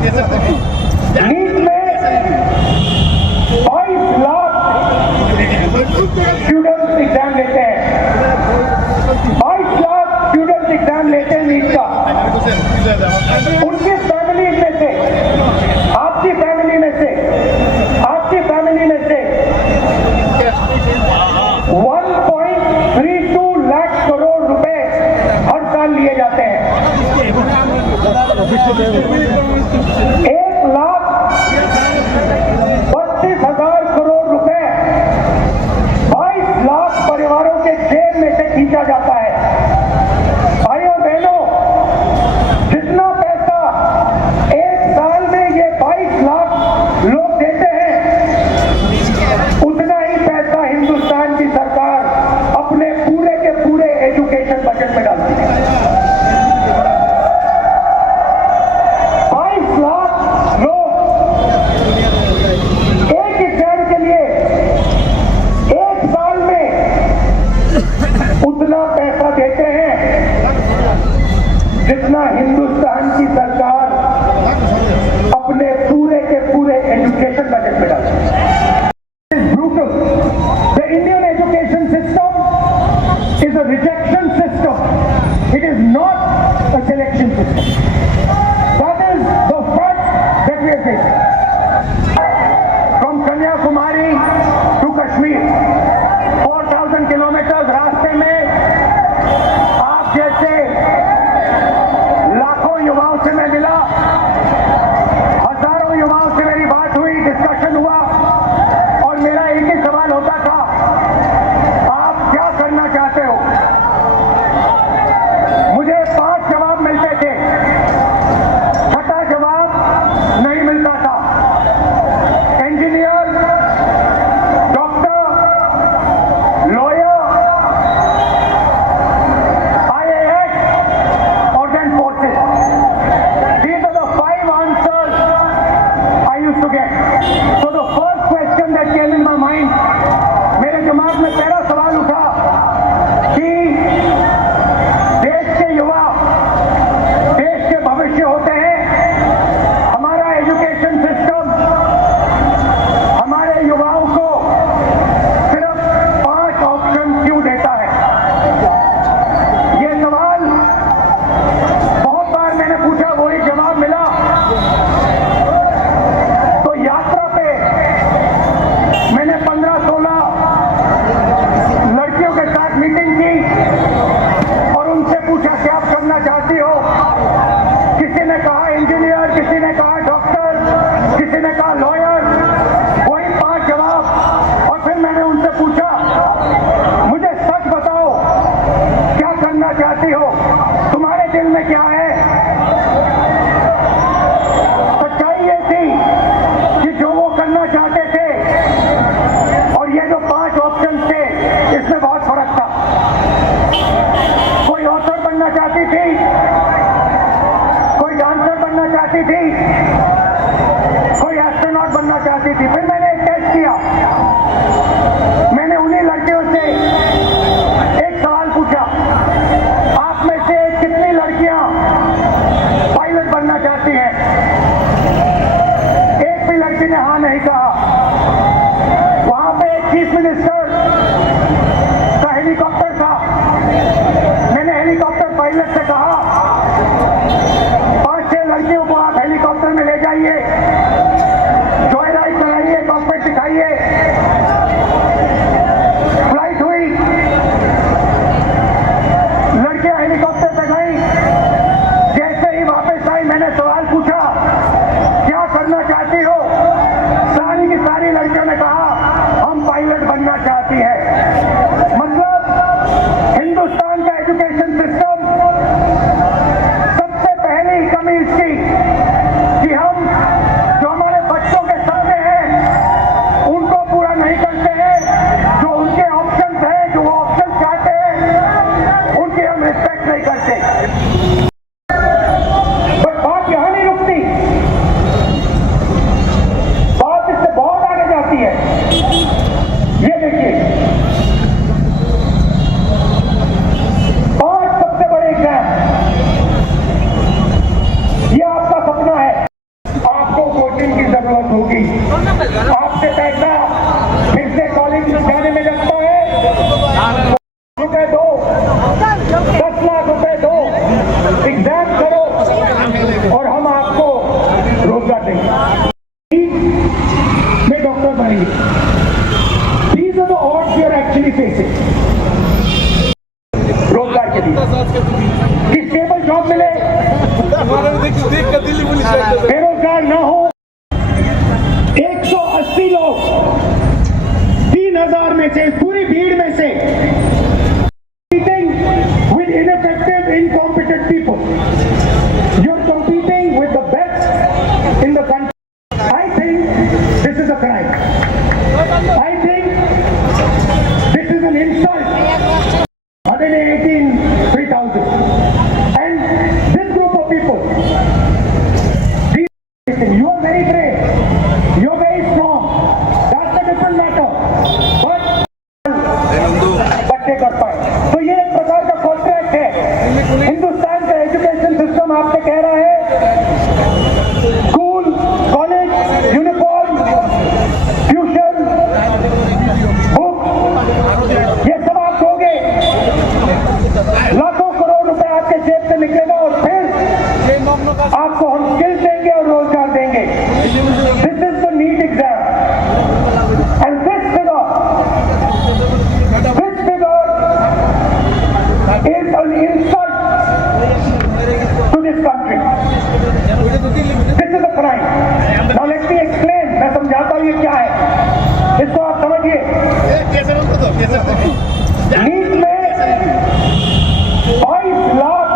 NEET में 22 lakh students exam लेते हैं, 22 लाख स्टूडेंट्स एग्जाम लेते हैं नीट का। उनकी फैमिली में से, आपकी फैमिली में से 1.32 लाख करोड़ रुपए हर साल लिए जाते हैं। 1,32,000 करोड़ रुपए 22 लाख परिवारों के जेब में से खींचा जाता है। भाइयों बहनों, जितना पैसा एक साल में ये 22 लाख लोग देते हैं, उतना ही पैसा हिंदुस्तान की सरकार अपने पूरे के पूरे एजुकेशन बजट में डालती है। 22 लाख लोग एक एग्जाम के लिए एक साल में उतना पैसा देते हैं जितना हिंदुस्तान की सरकार अपने पूरे के पूरे एजुकेशन बजट में डालती है। Brutal. The Indian education system is a rejection system. It is not a selection system. That is the fact that we are facing. From Kanyakumari to Kashmir, 4,000 kilometers रास्ते में आप जैसे लाखों युवाओं से मैं मिला, हजारों युवाओं से मेरी बात हुई, डिस्कशन हुआ, और मेरा एक ही सवाल होता था, आप क्या करना चाहते हो? मुझे 5 जवाब मिलते थे, छठा जवाब नहीं मिलता था। इंजीनियर, डॉक्टर, लॉयर, IAS और then forces. These are the 5 answers I used to get. So the first question that came in my mind, मेरे दिमाग में पहला सवाल उठा कि देश के युवा देश के भविष्य होते हैं। हमारा एजुकेशन सिस्टम हमारे युवाओं को सिर्फ 5 ऑप्शन क्यों देता है? ये सवाल बहुत बार मैंने पूछा, वही जवाब मिला। तो यात्रा पे मैंने 15-16 लड़कियों के साथ मीटिंग की और उनसे पूछा क्या आप करना चाहती हो? किसी ने कहा इंजीनियर, किसी ने कहा डॉक्टर, किसी ने कहा लॉयर, वही 5 जवाब। और फिर मैंने उनसे पूछा, मुझे सच बताओ क्या करना चाहती हो, तुम्हारे दिल में क्या है? सच्चाई ये थी कि जो वो करना चाहते थे और ये जो 5 ऑप्शन थे, इसमें बहुत फर्क था। कोई ऑथर बनना चाहती थी, कोई डांसर बनना चाहती थी, कोई एस्ट्रोनॉट बनना चाहती थी। फिर मैंने एक टेस्ट किया, मैंने उन्हीं लड़कियों से एक सवाल पूछा, आप में से कितनी लड़कियां प्रोटीन की जरूरत होगी। आपसे पैसा फिर से कॉलेज जाने में लगता है, रुपए दो, 10 लाख रुपए दो, एग्जाम करो और हम आपको रोजगार देंगे, में डॉक्टर बनेंगे। These are the odds you are actually facing. रोजगार के लिए कि स्टेबल जॉब मिले, बेरोजगार ना हो। 180 लोग 3000 में से, पूरी भीड़ में से, competing with ineffective, incompetent people. You're competing with the best in the country. I think this is a crime. I think this is an insult. 118 3,000. And this group of people, you are very brave, you are very strong, that's a different matter, but बच्चे कर पाए तो ये एक प्रकार का contract है। हिंदुस्तान का एजुकेशन सिस्टम आपसे कह रहा है school, college, uniform, tuition, book, ये सब आप दोगे, लाखों करोड़ रुपए आपके जेब से निकलेगा और फिर आपको हम स्किल देंगे और रोजगार देंगे। This is the NEET exam and this figure is an insult to this country. This is a crime. Now let me explain. मैं समझाता हूँ ये क्या है, इसको आप समझिए। नीट में 22 लाख